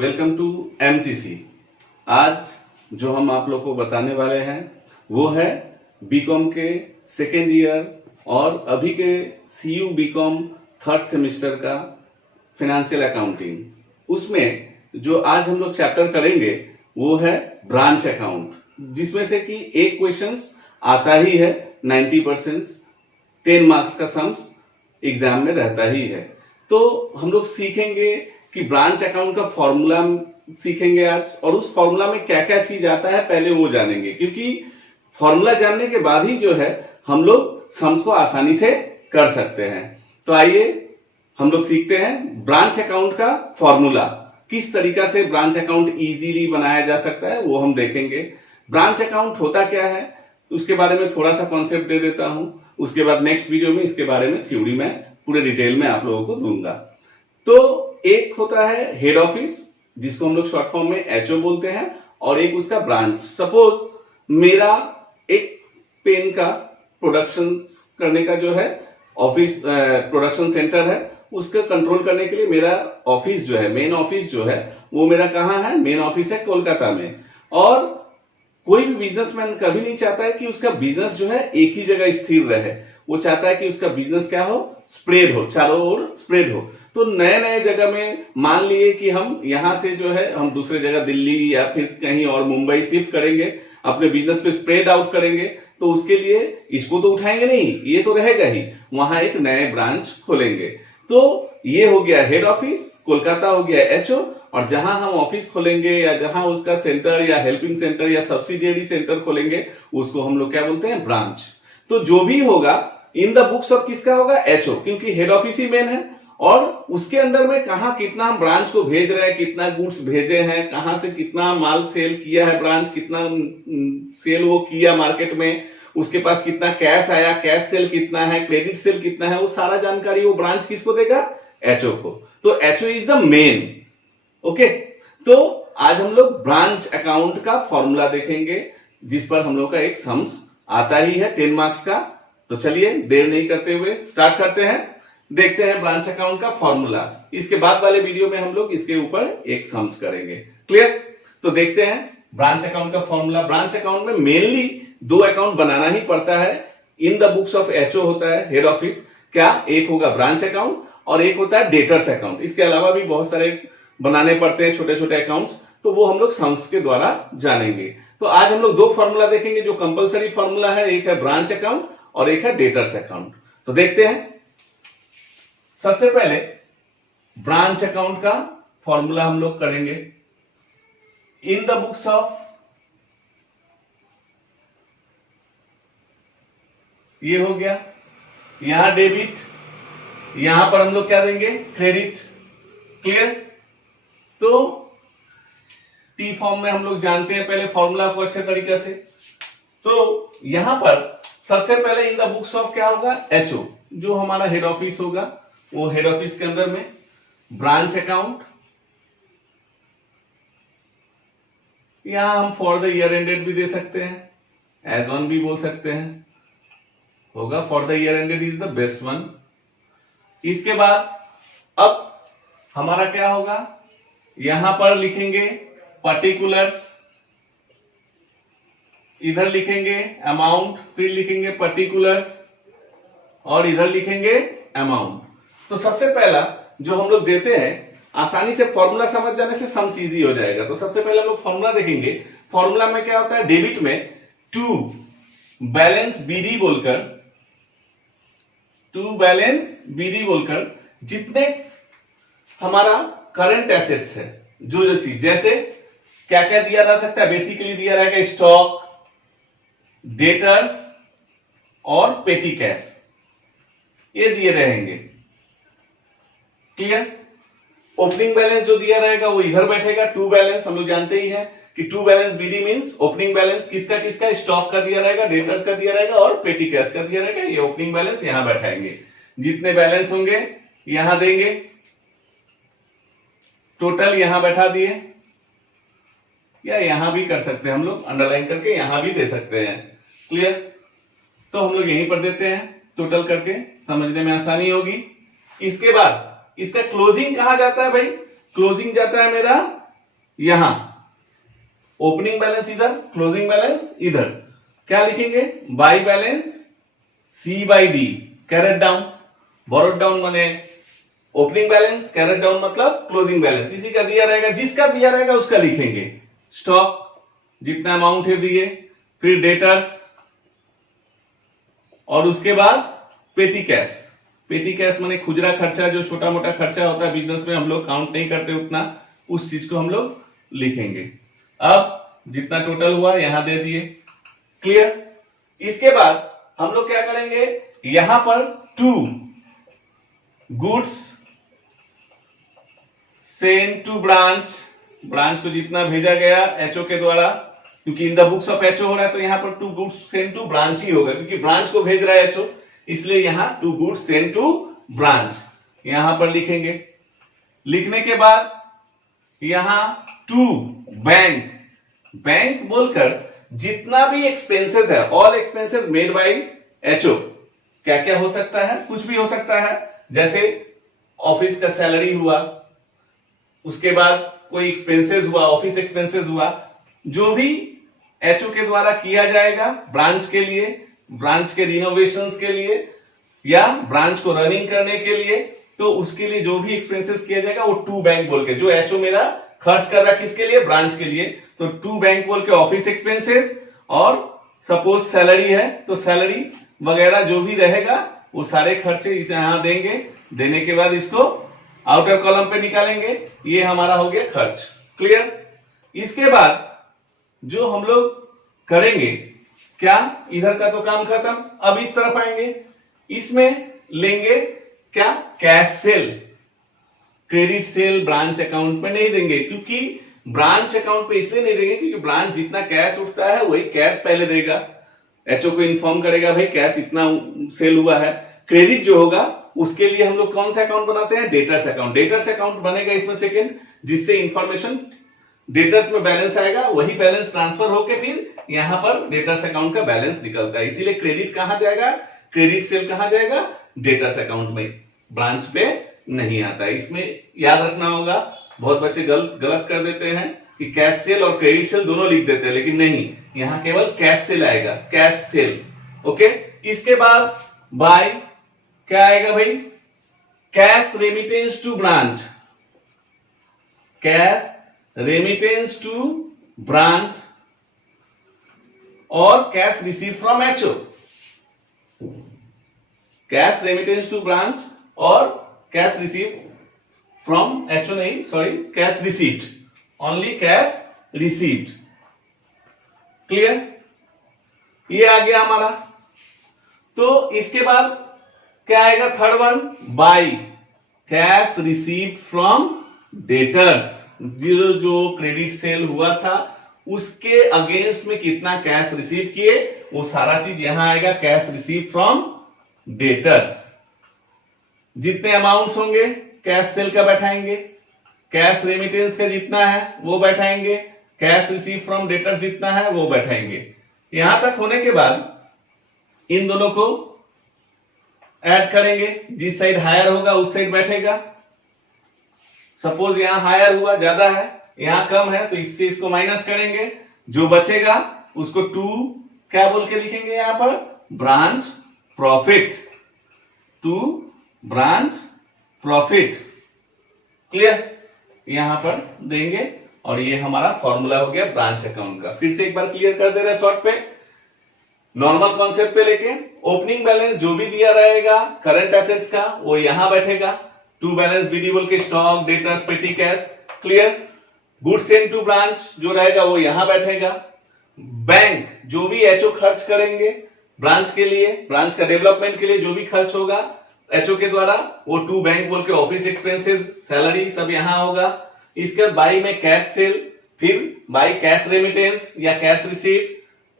Welcome to MTC. आज जो हम आप लोग को बताने वाले हैं वो है बीकॉम के सेकेंड ईयर और अभी के सीयू बीकॉम थर्ड सेमेस्टर का फाइनेंशियल अकाउंटिंग। उसमें जो आज हम लोग चैप्टर करेंगे वो है ब्रांच अकाउंट, जिसमें से कि एक क्वेश्चंस आता ही है 90%, 10 मार्क्स का सम्स एग्जाम में रहता ही है। तो हम लोग सीखेंगे कि ब्रांच अकाउंट का फॉर्मूला सीखेंगे आज, और उस फॉर्मूला में क्या क्या चीज आता है पहले वो जानेंगे, क्योंकि फॉर्मूला जानने के बाद ही जो है हम लोग सम्स को आसानी से कर सकते हैं। तो आइए हम लोग सीखते हैं ब्रांच अकाउंट का फॉर्मूला, किस तरीका से ब्रांच अकाउंट इजीली बनाया जा सकता है वो हम देखेंगे। ब्रांच अकाउंट होता क्या है उसके बारे में थोड़ा सा कॉन्सेप्ट दे देता हूं, उसके बाद नेक्स्ट वीडियो में इसके बारे में थ्योरी में पूरे डिटेल में आप लोगों को दूंगा। तो एक होता है हेड ऑफिस, जिसको हम लोग शॉर्ट फॉर्म में एचओ बोलते हैं, और एक उसका ब्रांच। सपोज मेरा एक पेन का प्रोडक्शन करने का जो है ऑफिस, प्रोडक्शन सेंटर है, उसका कंट्रोल करने के लिए मेरा ऑफिस जो है, मेन ऑफिस जो है वो मेरा कहाँ है, मेन ऑफिस है कोलकाता में। और कोई भी बिजनेसमैन कभी नहीं चाहता है कि उसका बिजनेस जो है एक ही जगह स्थिर रहे, वो चाहता है कि उसका बिजनेस क्या हो, स्प्रेड हो, चारों ओर स्प्रेड हो। तो नए नए जगह में मान लिए कि हम यहां से जो है हम दूसरे जगह दिल्ली या फिर कहीं और मुंबई शिफ्ट करेंगे, अपने बिजनेस पे स्प्रेड आउट करेंगे, तो उसके लिए इसको तो उठाएंगे नहीं, ये तो रहेगा ही, वहां एक नए ब्रांच खोलेंगे। तो ये हो गया हेड ऑफिस, कोलकाता हो गया एचओ, और जहां हम ऑफिस खोलेंगे या जहां उसका सेंटर या हेल्पिंग सेंटर या सब्सिडियरी सेंटर खोलेंगे उसको हम लोग क्या बोलते हैं, ब्रांच। तो जो भी होगा इन द बुक्स ऑफ किसका होगा, एचओ, क्योंकि हेड ऑफिस ही मेन है। और उसके अंदर में कहा कितना हम ब्रांच को भेज रहे हैं, कितना गुड्स भेजे हैं, कहां से कितना माल सेल किया है ब्रांच, कितना सेल वो किया मार्केट में, उसके पास कितना कैश आया, कैश सेल कितना है, क्रेडिट सेल कितना है, वो सारा जानकारी वो ब्रांच किसको देगा, एचओ को। तो HO is the main. Okay, तो आज हम लोग ब्रांच अकाउंट का फॉर्मूला देखेंगे, जिस पर हम लोग का एक सम्स आता ही है 10 मार्क्स का। तो चलिए देर नहीं करते हुए स्टार्ट करते हैं, देखते हैं ब्रांच अकाउंट का फॉर्मूला। इसके बाद वाले वीडियो में हम लोग इसके ऊपर एक सम्स करेंगे। क्लियर? तो देखते हैं ब्रांच अकाउंट का फॉर्मूला। ब्रांच अकाउंट में मेनली 2 अकाउंट बनाना ही पड़ता है। इन द बुक्स ऑफ एचओ होता है हेड ऑफिस, क्या एक होगा ब्रांच अकाउंट और एक होता है डेटर्स अकाउंट। इसके अलावा भी बहुत सारे बनाने पड़ते हैं छोटे छोटे अकाउंट्स, तो वो हम लोग सम्स के द्वारा जानेंगे। तो आज हम लोग 2 फॉर्मूला देखेंगे जो कंपलसरी फॉर्मूला है, एक है ब्रांच अकाउंट और एक है डेटर्स अकाउंट। तो देखते हैं। सबसे पहले ब्रांच अकाउंट का फॉर्मूला हम लोग करेंगे। इन द बुक्स ऑफ, ये हो गया, यहां डेबिट, यहां पर हम लोग क्या देंगे, क्रेडिट। क्लियर? तो टी फॉर्म में हम लोग जानते हैं पहले फॉर्मूला को अच्छे तरीके से। तो यहां पर सबसे पहले इन द बुक्स ऑफ क्या होगा, एचओ, जो हमारा हेड ऑफिस होगा, वो हेड ऑफिस के अंदर में ब्रांच अकाउंट, यहां हम फॉर द ईयर एंडेड भी दे सकते हैं, एज वन भी बोल सकते हैं, होगा for the year ended is the best one. इसके बाद अब हमारा क्या होगा, यहां पर लिखेंगे पर्टिकुलर्स, इधर लिखेंगे अमाउंट, फिर लिखेंगे पर्टिकुलर्स और इधर लिखेंगे अमाउंट। तो सबसे पहला जो हम लोग देते हैं, आसानी से फॉर्मूला समझ जाने से सम्स इजी हो जाएगा। तो सबसे पहले हम लोग फॉर्मूला देखेंगे। फॉर्मूला में क्या होता है, डेबिट में टू बैलेंस बीडी बोलकर, टू बैलेंस बीडी बोलकर जितने हमारा करंट एसेट्स है, जो जो चीज, जैसे क्या क्या दिया जा सकता है, बेसिकली दिया रहेगा स्टॉक, डेटर्स और पेटी कैश, ये दिए रहेंगे। क्लियर? ओपनिंग बैलेंस जो दिया रहेगा वो इधर बैठेगा। टू बैलेंस हम लोग जानते ही हैं कि to balance BD means opening balance किसका किसका, स्टॉक का दिया रहेगा, डेटर्स का दिया रहेगा और पेटी कैश का दिया रहेगा। ये ओपनिंग बैलेंस यहां बैठाएंगे, जितने बैलेंस होंगे यहां देंगे, टोटल यहां बैठा दिए, या यहां भी कर सकते हैं हम लोग, अंडरलाइन करके यहां भी दे सकते हैं। क्लियर? तो हम लोग यहीं पर देते हैं टोटल करके, समझने में आसानी होगी। इसके बाद इसका क्लोजिंग कहा जाता है भाई, क्लोजिंग जाता है मेरा यहां ओपनिंग बैलेंस इधर, क्लोजिंग बैलेंस इधर, क्या लिखेंगे? By balance C by D carried down, borrowed down माने ओपनिंग बैलेंस, कैरेट डाउन मतलब क्लोजिंग बैलेंस। इसी का दिया रहेगा, जिसका दिया रहेगा उसका लिखेंगे। स्टॉक जितना अमाउंट है दिए, फिर डेटर्स, और उसके बाद पेटी कैश। पेटी कैश माने खुजरा खर्चा, जो छोटा मोटा खर्चा होता है बिजनेस में, हम लोग काउंट नहीं करते उतना, उस चीज को हम लोग लिखेंगे। अब जितना टोटल हुआ यहां दे दिए, क्लियर। इसके बाद हम लोग क्या करेंगे, यहां पर to goods send to branch, branch को जितना भेजा गया एचओ के द्वारा, क्योंकि in the books of HO हो रहा है तो यहां पर to goods send to branch ही होगा, क्योंकि ब्रांच को भेज रहा है एचओ, इसलिए यहां to goods send to branch यहां पर लिखेंगे। लिखने के बाद यहां टू बैंक, बैंक बोलकर जितना भी एक्सपेंसेस है, all expenses made by HO, क्या क्या हो सकता है? कुछ भी हो सकता है, जैसे ऑफिस का सैलरी हुआ, उसके बाद कोई एक्सपेंसेस हुआ, ऑफिस एक्सपेंसेस हुआ, जो भी एचओ के द्वारा किया जाएगा ब्रांच के लिए, ब्रांच के रिनोवेशंस के लिए या ब्रांच को रनिंग करने के लिए, तो उसके लिए जो भी एक्सपेंसेस किया जाएगा वो टू बैंक बोल के, जो एचओ मेरा खर्च कर रहा है किसके लिए? ब्रांच के लिए, तो टू बैंक बोल के ऑफिस एक्सपेंसेस, और सपोज सैलरी है तो सैलरी वगैरह जो भी रहेगा वो सारे खर्चे इसे यहां देंगे। देने के बाद इसको आउटर कॉलम पे निकालेंगे, ये हमारा हो गया खर्च, क्लियर। इसके बाद जो हम लोग करेंगे क्या, इधर का तो काम खत्म, अब इस तरफ आएंगे, इसमें लेंगे क्या? Cash cell. Credit sale branch account पे नहीं देंगे, क्योंकि ब्रांच अकाउंट पे इसलिए नहीं देंगे क्योंकि ब्रांच जितना कैश उठता है वही कैश पहले देगा, एचओ को इन्फॉर्म करेगा भाई कैश इतना सेल हुआ है। क्रेडिट जो होगा उसके लिए हम लोग कौन सा अकाउंट बनाते हैं? Debtors account. डेटर्स अकाउंट बनेगा इसमें सेकेंड, जिससे इंफॉर्मेशन डेटर्स में बैलेंस आएगा, वही बैलेंस ट्रांसफर होके फिर यहां पर डेटर्स अकाउंट का बैलेंस निकलता है। इसीलिए क्रेडिट कहां जाएगा? क्रेडिट सेल कहां जाएगा? डेटर्स अकाउंट में, ब्रांच पे नहीं आता है। इसमें याद रखना होगा, बहुत बच्चे गलत कर देते हैं कि कैश सेल और क्रेडिट सेल दोनों लिख देते हैं, लेकिन नहीं, यहां केवल कैश सेल आएगा, कैश सेल। ओके, इसके बाद बाय क्या आएगा भाई? Cash remittance to branch, cash remittance to branch और cash receive from HO. Cash remittance to branch और कैश रिसीव फ्रॉम एचओ नहीं, sorry, cash received, only cash received, clear. ये आ गया हमारा। तो इसके बाद क्या आएगा? Third one, by cash received from debtors. जो क्रेडिट सेल हुआ था उसके अगेंस्ट में कितना कैश रिसीव किए, वो सारा चीज यहां आएगा, कैश रिसीव फ्रॉम डेटर्स। जितने अमाउंट्स होंगे कैश सेल का बैठाएंगे, कैश रेमिटेंस का जितना है वो बैठाएंगे, कैश रिसीव फ्रॉम डेटर्स जितना है वो बैठाएंगे। यहां तक होने के बाद इन दोनों को ऐड करेंगे, जिस साइड हायर होगा उस साइड बैठेगा। सपोज यहां हायर हुआ, ज्यादा है, यहां कम है, तो इससे इसको माइनस करेंगे, जो बचेगा उसको टू क्या बोल के लिखेंगे? यहां पर branch profit, to branch profit, clear, यहां पर देंगे। और ये हमारा फॉर्मूला हो गया ब्रांच अकाउंट का। फिर से एक बार क्लियर कर दे रहे हैं शॉर्ट पे, नॉर्मल कॉन्सेप्ट पे लेके। ओपनिंग बैलेंस जो भी दिया रहेगा करंट एसेट्स का वो यहां बैठेगा, टू बैलेंस बीडी बोल के stock, debtors, petty cash, clear. Goods send to branch जो रहेगा वो यहां बैठेगा। बैंक जो भी एचओ खर्च करेंगे ब्रांच के लिए, ब्रांच का डेवलपमेंट के लिए जो भी खर्च होगा एचओ के द्वारा, वो टू बैंक बोल के ऑफिस एक्सपेंसेस, सैलरी सब यहां होगा। इसके बाद बाई में कैश सेल, फिर बाई कैश रेमिटेंस या कैश रिसीट,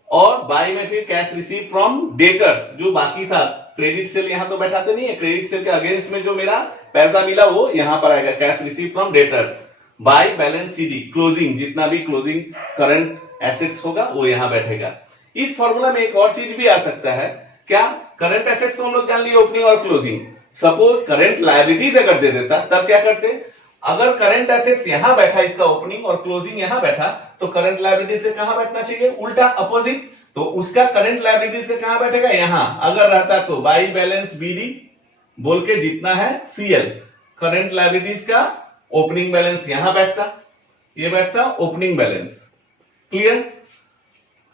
और बाई में फिर कैश रिसीव फ्रॉम डेटर्स, जो बाकी था। क्रेडिट सेल यहां तो बैठाते नहीं है, क्रेडिट सेल के अगेंस्ट में जो मेरा पैसा मिला वो यहां पर आएगा, cash receive from debtors. By balance CD, closing, जितना भी क्लोजिंग करंट एसेट्स होगा वो यहां बैठेगा। इस फॉर्मूला में एक और चीज भी आ सकता है, क्या? करंट एसेट्स तो हम लोग जान लिए, ओपनिंग और क्लोजिंग। सपोज करंट लायबिलिटीज अगर दे देता तब क्या करते? अगर करंट एसेट्स यहां बैठा, इसका ओपनिंग और क्लोजिंग यहां बैठा, तो करंट लायबिलिटीज से कहां बैठना चाहिए, उल्टा अपोजिट। तो उसका करंट लायबिलिटीज से कहां बैठेगा, यहां। अगर रहता तो बाई बैलेंस बीडी बोल के जितना है सीएल, करंट लायबिलिटीज का ओपनिंग बैलेंस यहां बैठता, ये बैठता ओपनिंग बैलेंस। क्लियर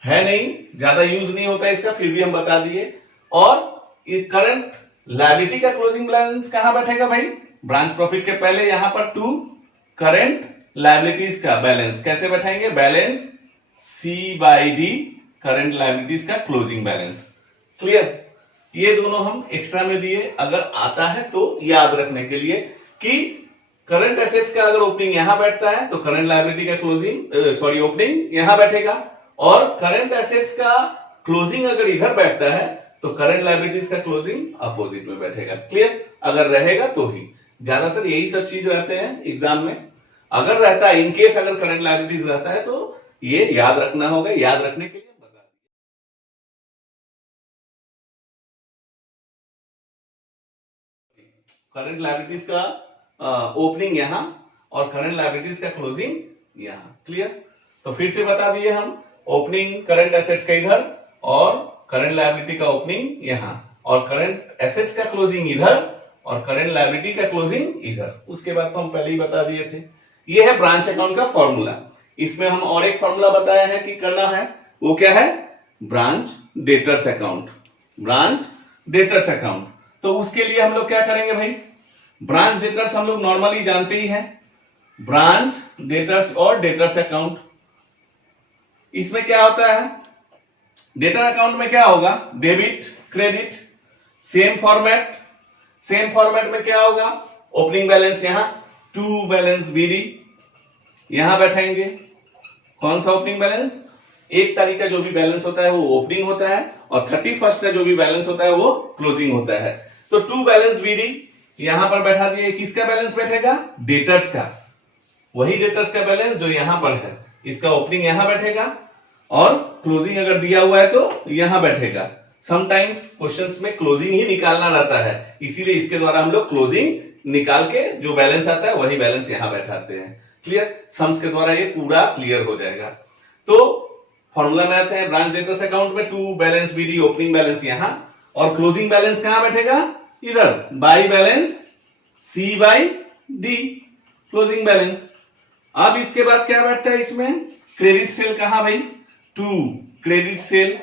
है? नहीं, ज्यादा यूज नहीं होता इसका, फिर भी हम बता दिए। और करंट लायबिलिटी का क्लोजिंग बैलेंस कहां बैठेगा भाई, ब्रांच प्रॉफिट के पहले यहां पर टू करंट लायबिलिटीज का बैलेंस कैसे बैठाएंगे, balance C by D current liabilities का क्लोजिंग बैलेंस। क्लियर? ये दोनों हम एक्स्ट्रा में दिए, अगर आता है तो याद रखने के लिए कि करंट एसेट्स का अगर ओपनिंग यहां बैठता है तो करंट लायबिलिटी का क्लोजिंग ओपनिंग यहां बैठेगा, और करंट एसेट्स का क्लोजिंग अगर इधर बैठता है तो करंट लायबिलिटीज का क्लोजिंग अपोजिट में बैठेगा। क्लियर? अगर रहेगा तो ही, ज्यादातर यही सब चीज रहते हैं एग्जाम में। अगर रहता है, इनकेस अगर करंट लायबिलिटीज रहता है तो ये याद रखना होगा, याद रखने के लिए बता करंट लायबिलिटीज का ओपनिंग यहां और करंट लायबिलिटीज का क्लोजिंग यहां। क्लियर? तो फिर से बता दिए हम, ओपनिंग करंट एसेट्स का इधर और करंट लायबिलिटी का ओपनिंग यहां, और करंट एसेट्स का क्लोजिंग इधर और करंट लायबिलिटी का क्लोजिंग इधर। उसके बाद तो हम पहले ही बता दिए थे। ये है ब्रांच अकाउंट का फॉर्मूला। इसमें हम और एक फॉर्मूला बताया है कि करना है, वो क्या है, branch debtors account. Branch debtors account, तो उसके लिए हम लोग क्या करेंगे भाई, ब्रांच डेटर्स हम लोग नॉर्मली जानते ही हैं, ब्रांच डेटर्स और डेटर्स अकाउंट। इसमें क्या होता है, डेटर अकाउंट में क्या होगा, debit credit, same format. Same format में क्या होगा, ओपनिंग बैलेंस यहां, टू बैलेंस बीडी यहां बैठाएंगे। कौन सा ओपनिंग बैलेंस, 1 तारीख का जो भी बैलेंस होता है वो ओपनिंग होता है, और 31 का जो भी बैलेंस होता है वो क्लोजिंग होता है। तो टू बैलेंस बीडी यहां पर बैठा दिए, किसका बैलेंस बैठेगा, डेटर्स का, वही डेटर्स का बैलेंस जो यहां पर है, इसका ओपनिंग यहां बैठेगा और क्लोजिंग अगर दिया हुआ है तो यहां बैठेगा। समटाइम्स क्वेश्चंस में क्लोजिंग ही निकालना रहता है, इसीलिए इसके द्वारा हम लोग क्लोजिंग निकाल के जो बैलेंस आता है वही बैलेंस यहां बैठाते हैं। क्लियर? सम्स के द्वारा ये पूरा क्लियर हो जाएगा। तो फॉर्मूला में आते हैं, ब्रांच डेटर्स अकाउंट में to balance BD, opening balance यहां, और क्लोजिंग बैलेंस कहां बैठेगा, इधर, by balance C by D closing balance. अब इसके बाद क्या बैठता है इसमें, क्रेडिट सेल कहां भाई, टू क्रेडिट सेल।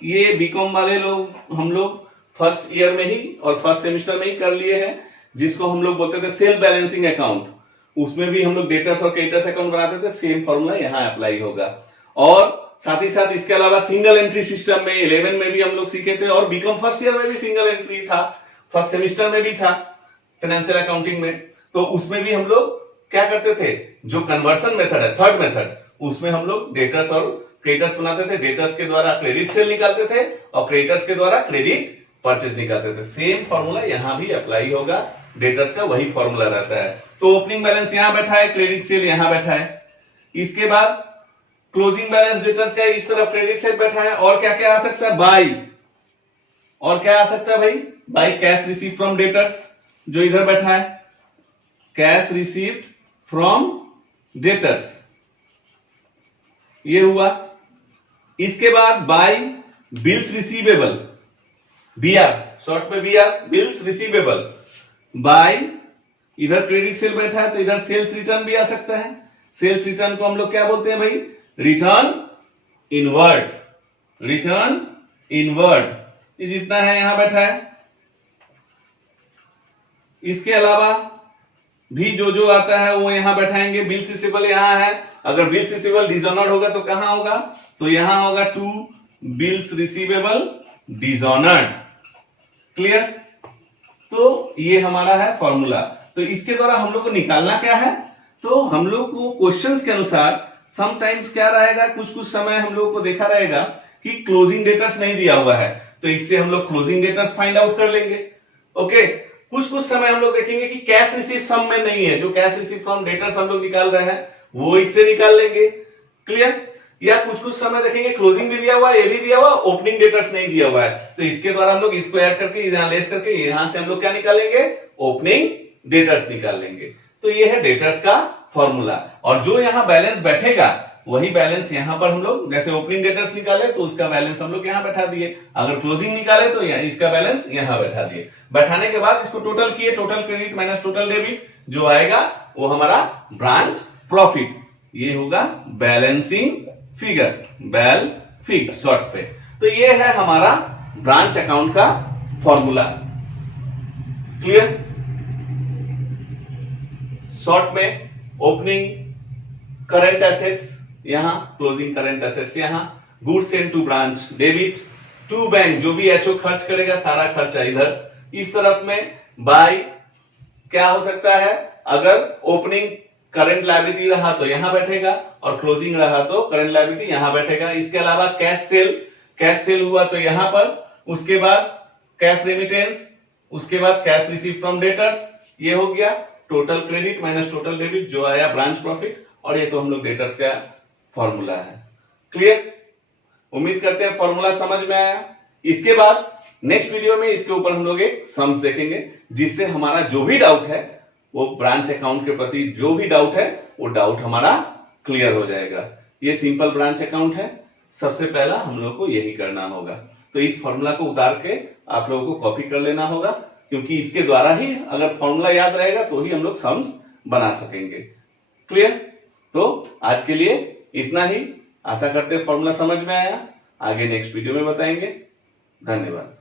ये बीकॉम वाले लोग, हम लोग फर्स्ट ईयर में ही और फर्स्ट सेमेस्टर में ही कर लिए हैं, जिसको हम लोग बोलते थे सेल बैलेंसिंग अकाउंट। उसमें भी हम लोग डेटर्स और क्रेडिटर्स अकाउंट बनाते थे, सेम फॉर्मूला यहां अप्लाई होगा। और साथ ही साथ इसके अलावा सिंगल एंट्री सिस्टम में 11 में भी हम लोग सीखे थे, और बीकॉम फर्स्ट ईयर में भी सिंगल एंट्री था, फर्स्ट सेमेस्टर में भी था फाइनेंशियल अकाउंटिंग में। तो उसमें भी हम लोग क्या करते थे, जो कन्वर्सन मेथड है, थर्ड मेथड, उसमें हम लोग डेटर्स और क्रेडिटर्स बनाते थे। डेटर्स के द्वारा क्रेडिट सेल निकालते थे और क्रेडिटर्स के द्वारा क्रेडिट परचेज निकालते थे। सेम फॉर्मूला यहां भी अप्लाई होगा, डेटर्स का वही फॉर्मूला रहता है। तो ओपनिंग बैलेंस यहां बैठा है, क्रेडिट सेल यहां बैठा है। इसके बाद क्लोजिंग बैलेंस डेटर्स का इस तरफ क्रेडिट सेल बैठा है, और क्या क्या आ सकता है, बाई, और क्या आ सकता है भाई, by cash receive from debtors, जो इधर बैठा है, कैश रिसीव्ड फ्रॉम डेटर्स, ये हुआ। इसके बाद by bills receivable, BR, short में बीआर, बिल्स रिसीवेबल, बाई, इधर क्रेडिट सेल बैठा है तो इधर सेल्स रिटर्न भी आ सकता है। सेल्स रिटर्न को हम लोग क्या बोलते हैं भाई, रिटर्न इनवर्ड, रिटर्न इनवर्ड, ये जितना है यहां बैठा है। इसके अलावा भी जो जो आता है वो यहां बैठाएंगे। बिल्स रिसीवेबल यहां है, अगर बिल्स रिसीवेबल डिसऑनर्ड होगा तो कहां होगा, तो यहां होगा to bills receivable dishonoured. Clear? तो ये हमारा है फॉर्मूला। तो इसके द्वारा हम लोग को निकालना क्या है, तो हम लोग को क्वेश्चंस के अनुसार समटाइम्स क्या रहेगा, कुछ कुछ समय हम लोग को देखा रहेगा कि क्लोजिंग डेटर्स नहीं दिया हुआ है, तो इससे हम लोग क्लोजिंग डेटर्स फाइंड आउट कर लेंगे। ओके, कुछ कुछ समय हम लोग देखेंगे कि कैश रिसीव सम में नहीं है, जो कैश रिसीव फ्रॉम डेटर्स हम लोग निकाल रहे हैं वो इससे निकाल लेंगे। क्लियर? या कुछ कुछ समय देखेंगे क्लोजिंग भी दिया हुआ है, ये भी दिया हुआ, ओपनिंग डेटर्स नहीं दिया हुआ है, तो इसके द्वारा हम लोग इसको ऐड करके यहां लेस करके यहां से हम लोग क्या निकालेंगे, ओपनिंग डेटर्स निकाल लेंगे। तो ये है डेटर्स का फॉर्मूला। और जो यहाँ बैलेंस बैठेगा वही बैलेंस यहाँ पर हम लोग, जैसे ओपनिंग डेटर्स निकाले तो उसका बैलेंस हम लोग यहाँ बैठा दिए, अगर क्लोजिंग निकाले तो इसका बैलेंस यहाँ बैठा दिए। बैठाने के बाद इसको टोटल किए, total credit minus total debit, जो आएगा वो हमारा ब्रांच प्रॉफिट। ये होगा balancing figure, bal fig short पे। तो ये है हमारा ब्रांच अकाउंट का फॉर्मूला। क्लियर? शॉर्ट में ओपनिंग करंट एसेट्स यहां, क्लोजिंग करंट एसेट्स यहां, goods send to branch debit, to bank जो भी एचओ खर्च करेगा सारा खर्चा इधर, इस तरफ में बाय क्या हो सकता है, अगर ओपनिंग करंट लायबिलिटी रहा तो यहां बैठेगा और क्लोजिंग रहा तो करंट लायबिलिटी यहां बैठेगा। इसके अलावा कैश सेल हुआ तो यहां पर, उसके बाद कैश रेमिटेंस, उसके बाद कैश रिसीव फ्रॉम डेटर्स, ये हो गया total credit minus total debit जो आया ब्रांच प्रॉफिट। और ये तो हम लोग डेटर्स का फॉर्मूला है। क्लियर? उम्मीद करते हैं फॉर्मूला समझ में आया। इसके बाद नेक्स्ट वीडियो में इसके ऊपर हम लोग एक सम्स देखेंगे, जिससे हमारा जो भी डाउट है वो ब्रांच अकाउंट के प्रति जो भी डाउट है वो डाउट हमारा क्लियर हो जाएगा। ये सिंपल ब्रांच अकाउंट है, सबसे पहला हम लोग को यही करना होगा। तो इस फॉर्मूला को उतार के आप लोगों को कॉपी कर लेना होगा, क्योंकि इसके द्वारा ही अगर फॉर्मूला याद रहेगा तो ही हम लोग सम्स बना सकेंगे। क्लियर? तो आज के लिए इतना ही। आशा करते हैं फॉर्मूला समझ में आया। आगे नेक्स्ट वीडियो में बताएंगे। धन्यवाद।